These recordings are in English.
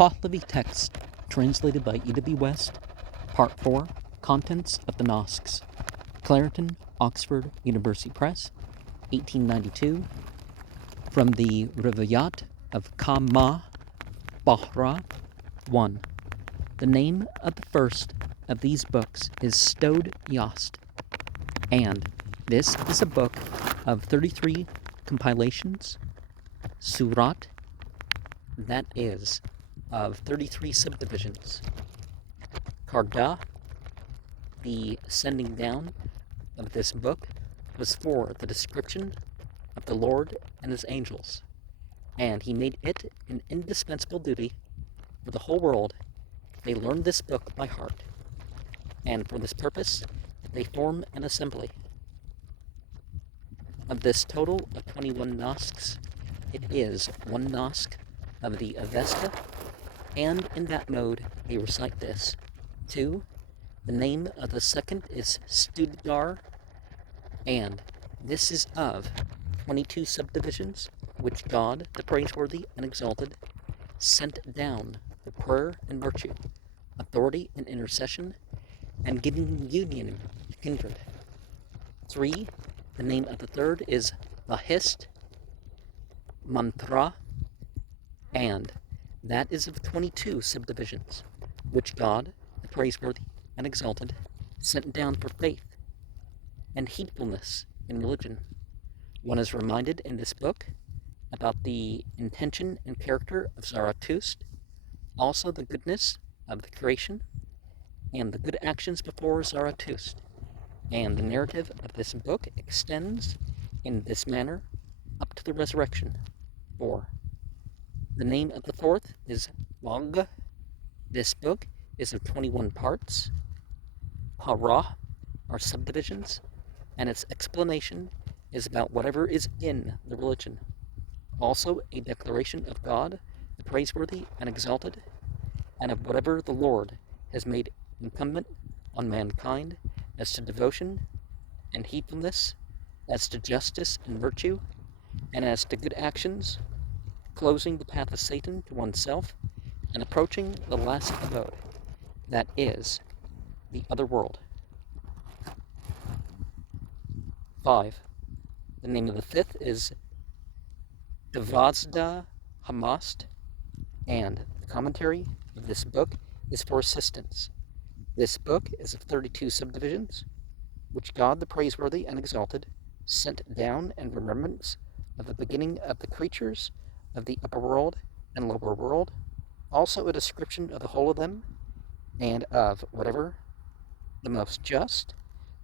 Pahlavi text, translated by E.W. West, Part 4, Contents of the Nasks, Clareton, Oxford University Press, 1892, from the Rivayat of Kamah, Bahrah, 1. The name of the first of these books is Stowed Yost, and this is a book of 33 compilations, surat, that is, of 33 subdivisions. Karda, the sending down of this book, was for the description of the Lord and his angels, and he made it an indispensable duty for the whole world that they learn this book by heart, and for this purpose they form an assembly. Of this total of 21 Nasks, it is one Nask of the Avesta, and in that mode they recite this. 2. The name of the second is Studgar, and this is of 22 subdivisions, which God, the praiseworthy and exalted, sent down for prayer and virtue, authority and intercession, and giving union to kindred. 3. The name of the third is Lahist, Mantra, and that is of 22 subdivisions, which God, the praiseworthy and exalted, sent down for faith and heedfulness in religion. One is reminded in this book about the intention and character of Zarathustra, also the goodness of the creation, and the good actions before Zarathustra. And the narrative of this book extends in this manner up to the resurrection. 4. The name of the fourth is Wag. This book is of 21 parts. Parah are subdivisions, and its explanation is about whatever is in the religion. Also a declaration of God, the praiseworthy and exalted, and of whatever the Lord has made incumbent on mankind as to devotion and heedfulness, as to justice and virtue, and as to good actions, closing the path of Satan to oneself, and approaching the last abode, that is, the other world. 5. The name of the fifth is Devazda Hamast, and the commentary of this book is for assistance. This book is of 32 subdivisions, which God the praiseworthy and exalted sent down in remembrance of the beginning of the creatures of the upper world and lower world, also a description of the whole of them, and of whatever the most just,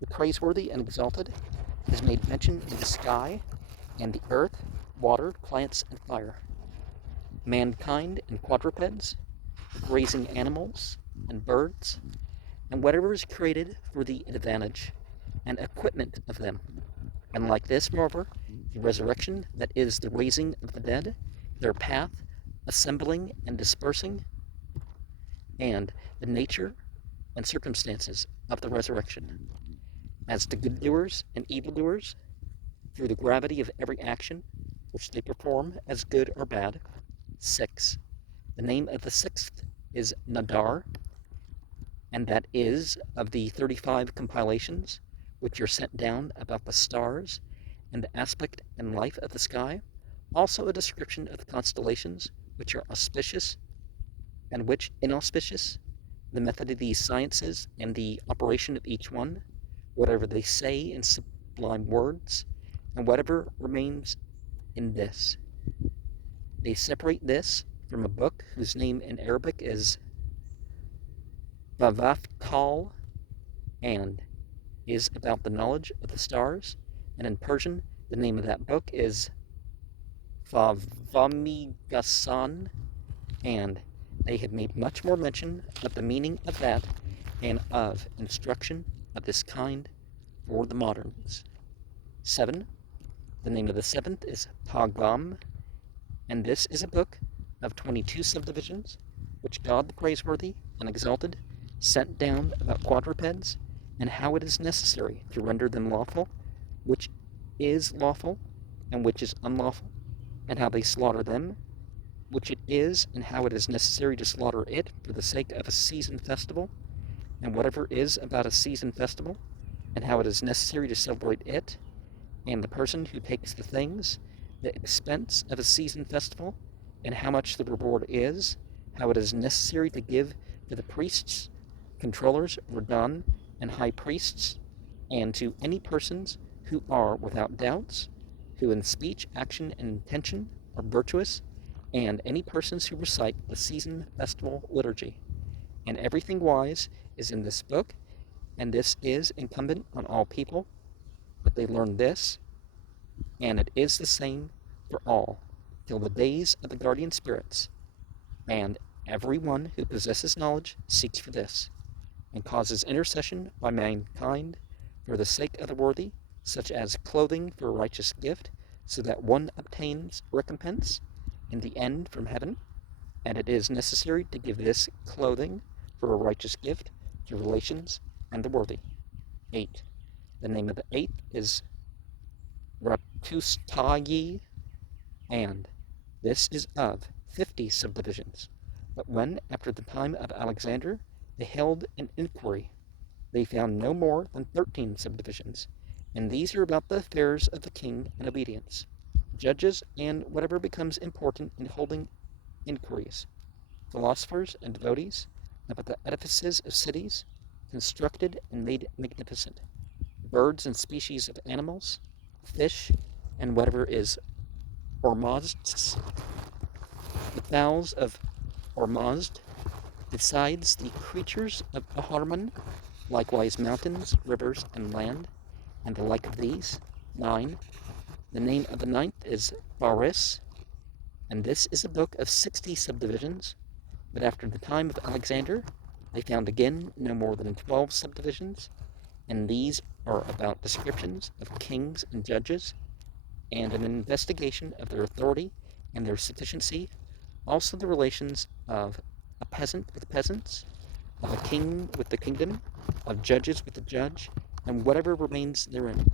the praiseworthy and exalted, is made mention in the sky, and the earth, water, plants, and fire, mankind and quadrupeds, grazing animals and birds, and whatever is created for the advantage and equipment of them. And like this, moreover, the resurrection, that is the raising of the dead, their path, assembling and dispersing, and the nature and circumstances of the resurrection, as to good doers and evildoers, through the gravity of every action which they perform as good or bad. 6. The name of the sixth is Nadar, and that is of the 35 compilations which are sent down about the stars and the aspect and life of the sky, also a description of the constellations which are auspicious and which inauspicious, the method of these sciences and the operation of each one, whatever they say in sublime words, and whatever remains in this. They separate this from a book whose name in Arabic is Vavath-Kal, and is about the knowledge of the stars, and in Persian the name of that book is Favamigasan, and they have made much more mention of the meaning of that and of instruction of this kind for the moderns. 7. The name of the seventh is Pagam, and this is a book of 22 subdivisions, which God the praiseworthy and exalted sent down about quadrupeds, and how it is necessary to render them lawful, which is lawful and which is unlawful, and how they slaughter them, which it is, and how it is necessary to slaughter it for the sake of a season festival, and whatever is about a season festival, and how it is necessary to celebrate it, and the person who takes the things, the expense of a season festival, and how much the reward is, how it is necessary to give to the priests, controllers, Radan, and high priests, and to any persons who are without doubts, who in speech, action, and intention are virtuous, and any persons who recite the season festival liturgy. And everything wise is in this book, and this is incumbent on all people, that they learn this, and it is the same for all, till the days of the guardian spirits, and every one who possesses knowledge seeks for this, and causes intercession by mankind for the sake of the worthy, such as clothing for a righteous gift, so that one obtains recompense in the end from heaven, and it is necessary to give this clothing for a righteous gift to relations and the worthy. 8. The name of the eighth is Ratustayi, and this is of 50 subdivisions. But when, after the time of Alexander, they held an inquiry, they found no more than 13 subdivisions, and these are about the affairs of the king and obedience, judges, and whatever becomes important in holding inquiries, philosophers and devotees, about the edifices of cities, constructed and made magnificent, birds and species of animals, fish, and whatever is Ormazds, the fowls of Ormazd, besides the creatures of Aharman, likewise mountains, rivers, and land, and the like of these. 9. The name of the ninth is Baris, and this is a book of 60 subdivisions, but after the time of Alexander, they found again no more than 12 subdivisions, and these are about descriptions of kings and judges, and an investigation of their authority and their sufficiency, also the relations of a peasant with peasants, of a king with the kingdom, of judges with the judge, and whatever remains therein,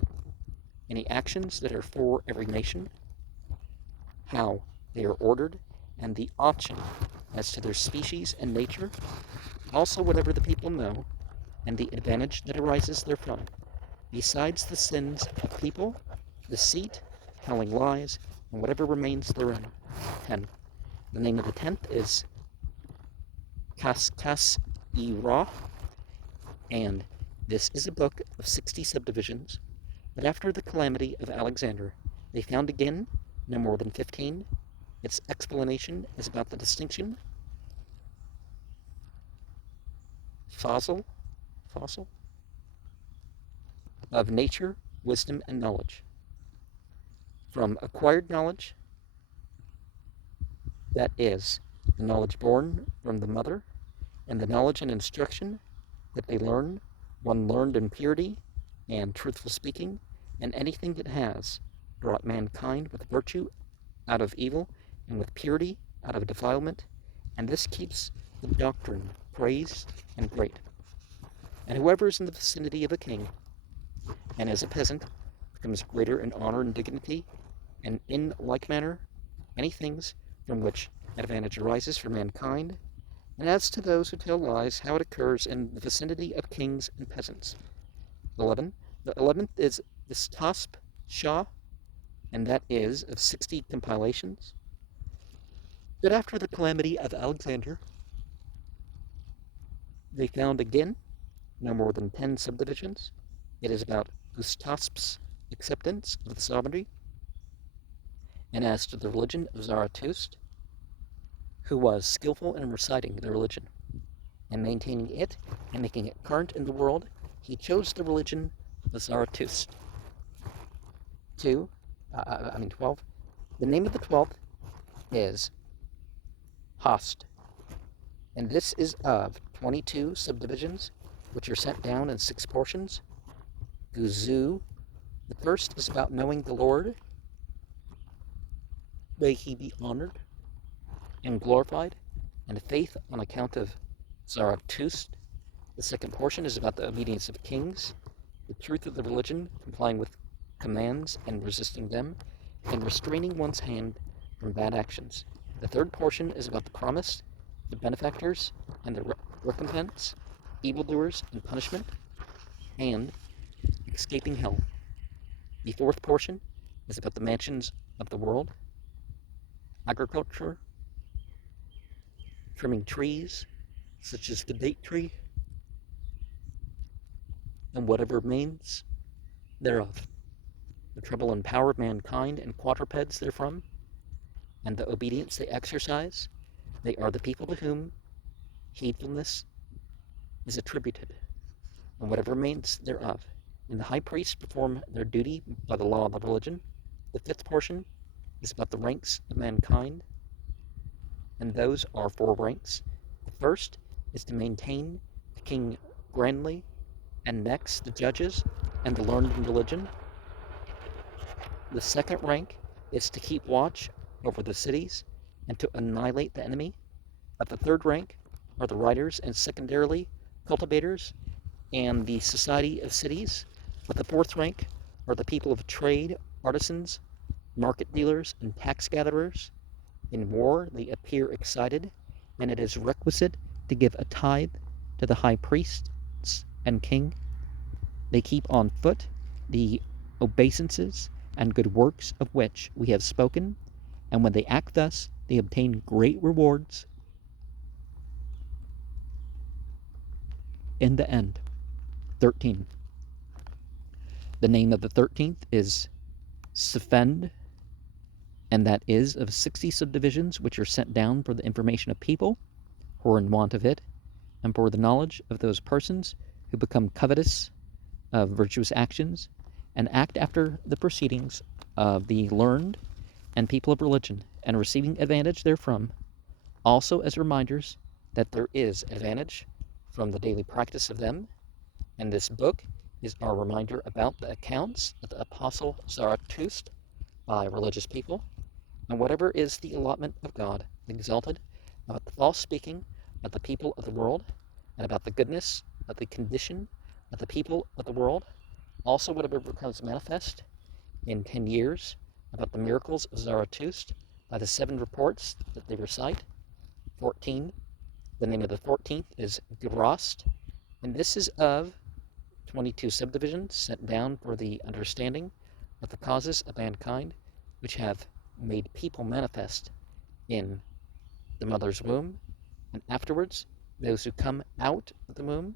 any actions that are for every nation, how they are ordered, and the option as to their species and nature, also whatever the people know, and the advantage that arises therefrom, besides the sins of people, deceit, telling lies, and whatever remains therein. 10. The name of the 10th is Kaskas-i-Ra, and this is a book of 60 subdivisions, but after the calamity of Alexander, they found again no more than 15. Its explanation is about the distinction fossil of nature, wisdom, and knowledge, from acquired knowledge, that is, the knowledge born from the mother, and the knowledge and instruction that they learn, one learned in purity and truthful speaking, and anything that has brought mankind with virtue out of evil, and with purity out of defilement, and this keeps the doctrine praised and great. And whoever is in the vicinity of a king, and as a peasant, becomes greater in honor and dignity, and in like manner, any things from which advantage arises for mankind. And as to those who tell lies, how it occurs in the vicinity of kings and peasants. 11. The 11th is Istasp Shah, and that is of 60 compilations. But after the calamity of Alexander, they found again no more than 10 subdivisions. It is about Ustasp's acceptance of the sovereignty, and as to the religion of Zarathustra, who was skillful in reciting the religion and maintaining it and making it current in the world, he chose the religion of Zarathustra. 12. The name of the 12th is Host, and this is of 22 subdivisions, which are set down in 6 portions. Guzu, the first is about knowing the Lord. May he be honored and glorified, and faith on account of Zarathustra. The second portion is about the obedience of kings, the truth of the religion, complying with commands and resisting them, and restraining one's hand from bad actions. The third portion is about the promise, the benefactors and the recompense, evildoers and punishment, and escaping hell. The fourth portion is about the mansions of the world, agriculture, trimming trees, such as the date tree, and whatever remains thereof, the trouble and power of mankind and quadrupeds therefrom, and the obedience they exercise. They are the people to whom heedfulness is attributed, and whatever remains thereof. And the high priests perform their duty by the law of the religion. The fifth portion is about the ranks of mankind, and those are four ranks. The first is to maintain the king grandly, and next the judges and the learned in religion. The second rank is to keep watch over the cities and to annihilate the enemy. At the third rank are the writers and secondarily cultivators and the society of cities. At the fourth rank are the people of trade, artisans, market dealers, and tax gatherers. In war they appear excited, and it is requisite to give a tithe to the high priests and king. They keep on foot the obeisances and good works of which we have spoken, and when they act thus, they obtain great rewards in the end. 13. The name of the 13th is Sefend, and that is of 60 subdivisions which are sent down for the information of people who are in want of it, and for the knowledge of those persons who become covetous of virtuous actions, and act after the proceedings of the learned and people of religion, and receiving advantage therefrom, also as reminders that there is advantage from the daily practice of them. And this book is our reminder about the accounts of the Apostle Zarathustra by religious people, and whatever is the allotment of God exalted, about the false speaking of the people of the world, and about the goodness of the condition of the people of the world, also whatever becomes manifest in 10 years about the miracles of Zarathustra by the 7 reports that they recite. 14. The name of the 14th is Gerast, and this is of 22 subdivisions sent down for the understanding of the causes of mankind, which have made people manifest in the mother's womb, and afterwards those who come out of the womb,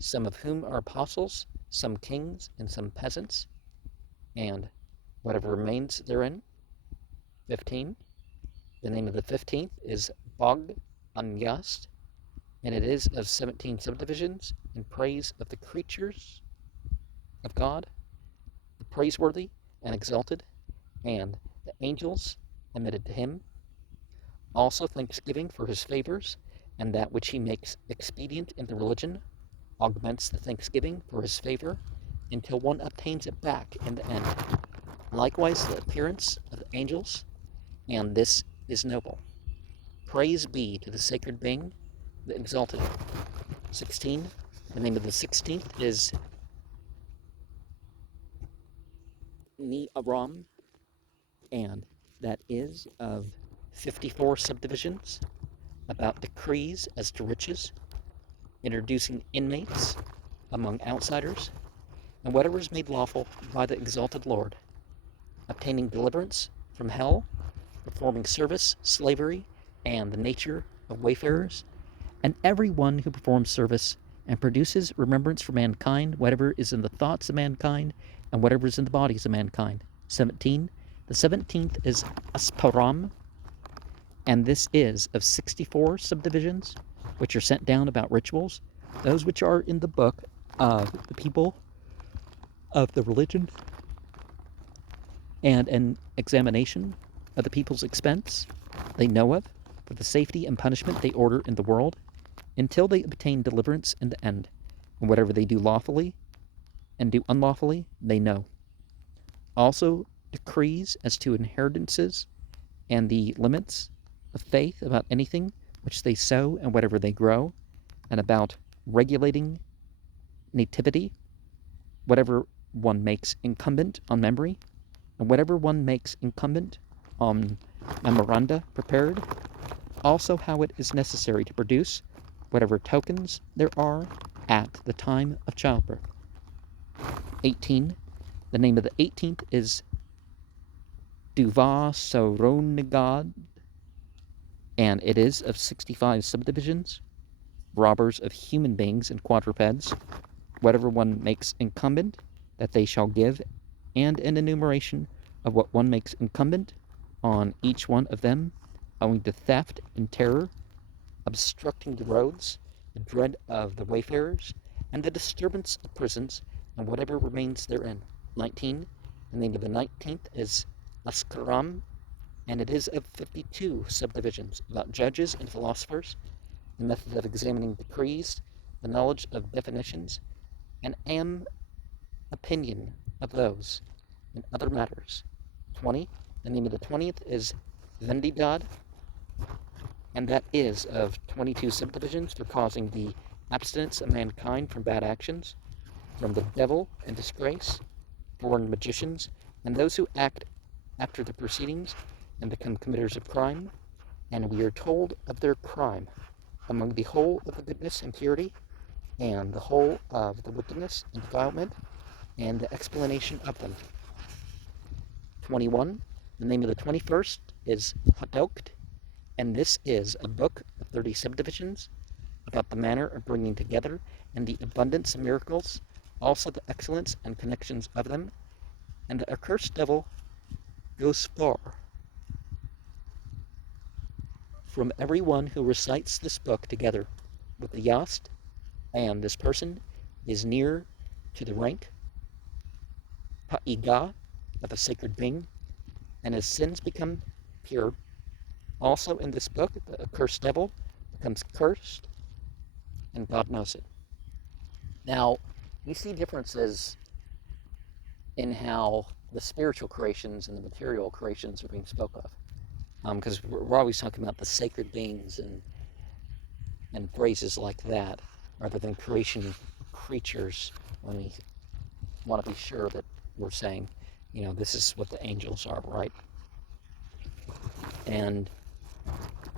some of whom are apostles, some kings, and some peasants, and whatever remains therein. 15. The name of the 15th is Bog Anyast, and it is of 17 subdivisions in praise of the creatures of God, the praiseworthy and exalted, and the angels emitted to him. Also thanksgiving for his favors, and that which he makes expedient in the religion augments the thanksgiving for his favor until one obtains it back in the end. Likewise the appearance of the angels, and this is noble. Praise be to the sacred being, the exalted. 16. The name of the 16th is Ni-Aram, and that is of 54 subdivisions, about decrees as to riches, introducing inmates among outsiders, and whatever is made lawful by the exalted Lord, obtaining deliverance from hell, performing service, slavery, and the nature of wayfarers, and every one who performs service and produces remembrance for mankind, whatever is in the thoughts of mankind, and whatever is in the bodies of mankind. 17. The 17th is Asparam, and this is of 64 subdivisions, which are sent down about rituals, those which are in the book of the people of the religion, and an examination of the people's expense they know of, for the safety and punishment they order in the world, until they obtain deliverance in the end, and whatever they do lawfully and do unlawfully they know. Also decrees as to inheritances and the limits of faith about anything which they sow and whatever they grow, and about regulating nativity, whatever one makes incumbent on memory, and whatever one makes incumbent on memoranda prepared, also how it is necessary to produce whatever tokens there are at the time of childbirth. 18. The name of the 18th is Duva Saronigad, and it is of 65 subdivisions, robbers of human beings and quadrupeds, whatever one makes incumbent, that they shall give, and an enumeration of what one makes incumbent on each one of them, owing to theft and terror, obstructing the roads, the dread of the wayfarers, and the disturbance of prisons, and whatever remains therein. 19. The name of the 19th is Askaram, and it is of 52 subdivisions, about judges and philosophers, the method of examining decrees, the knowledge of definitions, and an opinion of those and other matters. 20. The name of the 20th is Vendidad, and that is of 22 subdivisions for causing the abstinence of mankind from bad actions, from the devil and disgrace, born magicians, and those who act after the proceedings and become committers of crime. And we are told of their crime among the whole of the goodness and purity, and the whole of the wickedness and defilement, and the explanation of them. 21. The name of the 21st is Hadokt, and this is a book of 30 subdivisions about the manner of bringing together and the abundance of miracles, also the excellence and connections of them, and the accursed devil goes far from everyone who recites this book together with the Yast, and this person is near to the rank Pa'iga of a sacred being, and his sins become pure. Also in this book, the accursed devil becomes cursed, and God knows it. Now, we see differences in how the spiritual creations and the material creations are being spoke of. Because we're always talking about the sacred beings and phrases like that, rather than creation creatures, when we want to be sure that we're saying, this is what the angels are, right? And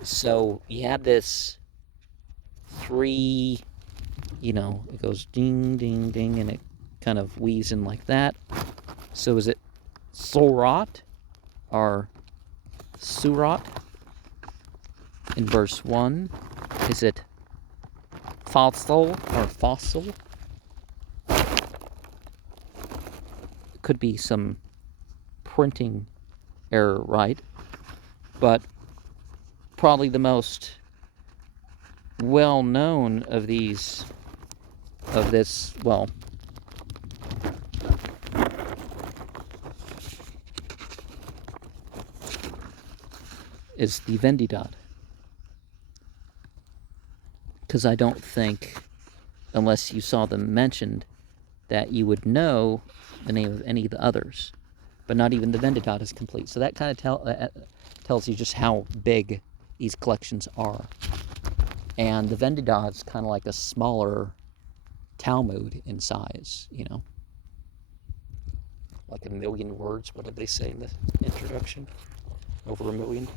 so you had this three, it goes ding, ding, ding, and it kind of weaves in like that. So is it Sorat or Surat in verse 1? Is it Fossil or Fossil? It could be some printing error, right? But probably the most well-known of this, is the Vendidad. Because I don't think, unless you saw them mentioned, that you would know the name of any of the others. But not even the Vendidad is complete. So that kind of tells you just how big these collections are. And the Vendidad is kind of like a smaller Talmud in size, like 1 million words. What did they say in the introduction? Over 1 million.